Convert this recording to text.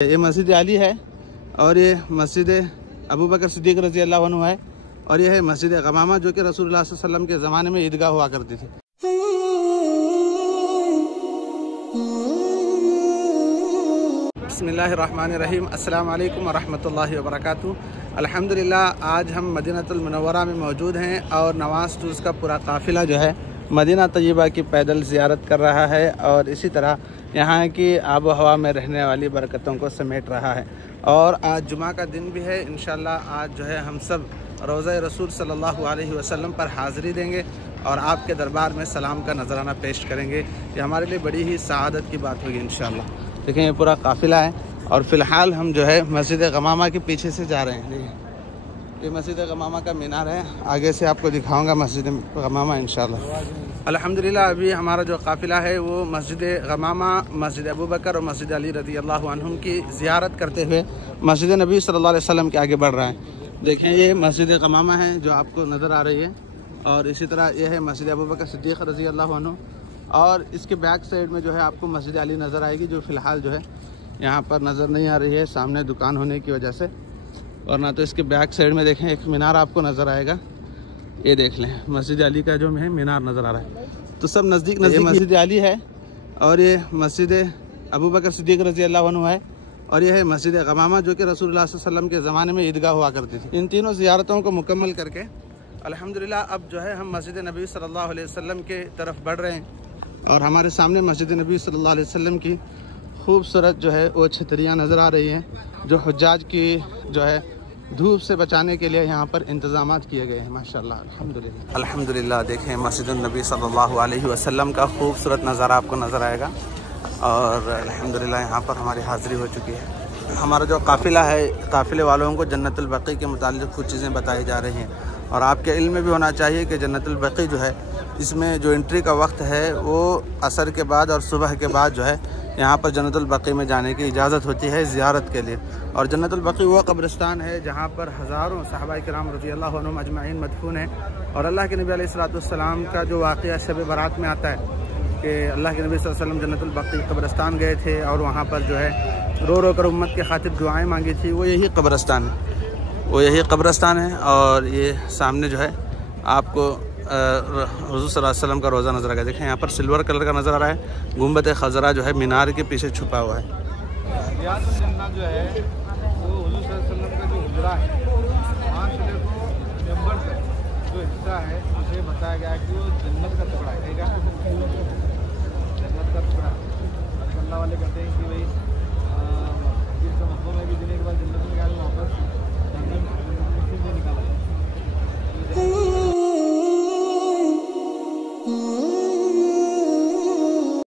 ये मस्जिद अली है और ये मस्जिद अबू बकर सिद्दीक़ रज़ी अल्लाह अन्हु है और ये है मस्जिद गमामा जो कि रसूलुल्लाह सल्लल्लाहु अलैहि वसल्लम के ज़माने में ईदगाह हुआ करती थी। बिस्मिल्लाहिर्रहमानिर्रहीम, अस्सलाम वालेकुम वरहमतुल्लाहि वबरकातुहू। अल्हम्दुलिल्लाह, आज हम मदीनतुल मुनव्वरा में मौजूद हैं और नवाज़ टूर्स का पूरा काफ़िला जो है मदीना तय्यबा की पैदल ज़ियारत कर रहा है और इसी तरह यहाँ की आबो हवा में रहने वाली बरकतों को समेट रहा है। और आज जुमा का दिन भी है। इंशाअल्लाह आज जो है हम सब रोज़ा रसूल सल्लल्लाहु अलैहि वसल्लम पर हाज़िरी देंगे और आपके दरबार में सलाम का नजराना पेश करेंगे। ये हमारे लिए बड़ी ही सआदत की बात होगी इंशाअल्लाह। देखें ये पूरा काफ़िला है और फ़िलहाल हम जो है मस्जिद गमामा के पीछे से जा रहे हैं। देखिए ये मस्जिद गमामा का मीनार है, आगे से आपको दिखाऊंगा मस्जिद गमामा इंशाअल्लाह। अल्हम्दुलिल्लाह अभी हमारा जो काफ़िला है वो मस्जिद गमामा, मस्जिद अबू बकर और मस्जिद अली रज़ी अल्लाह अन्हुम की ज़ियारत करते हुए मस्जिद नबी सल्लल्लाहु अलैहि वसल्लम के आगे बढ़ रहा है। देखें ये मस्जिद गमामा है जो आपको नज़र आ रही है और इसी तरह ये है मस्जिद अबू बकर सिद्दीक़ रज़ी अल्लाह अन्हु और इसके बैक साइड में जो है आपको मस्जिद अली नज़र आएगी जो फ़िलहाल जो है यहाँ पर नज़र नहीं आ रही है सामने दुकान होने की वजह से। और ना तो इसके बैक साइड में देखें एक मीनार आपको नज़र आएगा, ये देख लें मस्जिद अली का जो है मीनार नज़र आ रहा है। तो सब नज़दीक मस्जिद अली है और ये मस्जिद अबू बकर सिद्दीक़ रज़ी अल्लाह अन्हु है और ये है मस्जिद गमामा जो कि रसूलुल्लाह सल्लल्लाहु अलैहि वसल्लम के ज़माने में ईदगाह हुआ करती थी। इन तीनों ज़ियारतों को मुकम्मल करके अल्हम्दुलिल्लाह अब जो है हम मस्जिद नबी सल्लल्लाहु अलैहि वसल्लम के तरफ बढ़ रहे हैं और हमारे सामने मस्जिद नबी सल्लल्लाहु अलैहि वसल्लम की खूबसूरत जो है वो छतरियाँ नज़र आ रही हैं जो हुज्जाज की जो है धूप से बचाने के लिए यहाँ पर इंतज़ामात किए गए हैं माशाल्लाह। अल्हम्दुलिल्लाह अल्हम्दुलिल्लाह देखें मस्जिद नबी सल्लल्लाहु अलैहि वसल्लम का खूबसूरत नज़ारा आपको नज़र आएगा और अल्हम्दुलिल्लाह यहाँ पर हमारी हाज़िरी हो चुकी है। हमारा जो काफ़िला है, काफ़िले वालों को जन्नतुल बक़ी के मुताल्लिक़ कुछ चीज़ें बताई जा रही हैं और आपके इल्म में भी होना चाहिए कि जन्नतुल बक़ी जो है इसमें जो एंट्री का वक्त है वो असर के बाद और सुबह के बाद जो है यहाँ पर जन्नतुल बक़ी में जाने की इजाज़त होती है ज़ियारत के लिए। और जन्नतुल बक़ी वो कब्रिस्तान है जहाँ पर हज़ारों सहाबाए किराम रज़ी अल्लाह अन्हुम अजमाइन मदफून हैं और अल्लाह के नबी अलैहिस्सलाम का जो वाक़या शब बारात में आता है कि अल्लाह के नबी सल्लल्लाहु अलैहि वसल्लम जन्नतुल बक़ी कब्रिस्तान गए थे और वहाँ पर जो है रो रो कर उम्मत के खातिर दुआएँ मांगी थी, वो यही कब्रिस्तान है, वो यही कब्रिस्तान है। और ये सामने जो है आपको हुज़ूर सल्लल्लाहु अलैहि वसल्लम का रोज़ा नज़र आ गया। देखें यहाँ पर सिल्वर कलर का नज़र आ रहा है, गुंबद खज़रा जो है मीनार के पीछे छुपा हुआ है। जन्नत जो है वो हुज़ूर सल्लल्लाहु अलैहि वसल्लम का जो हुजरा है वहाँ से लेकर मेंबर तक जो हिस्सा है उसे बताया गया है कि वो जन्नत का टुकड़ा है। जन्नत का टुकड़ा अल्लाह वाले कहते हैं कि भाई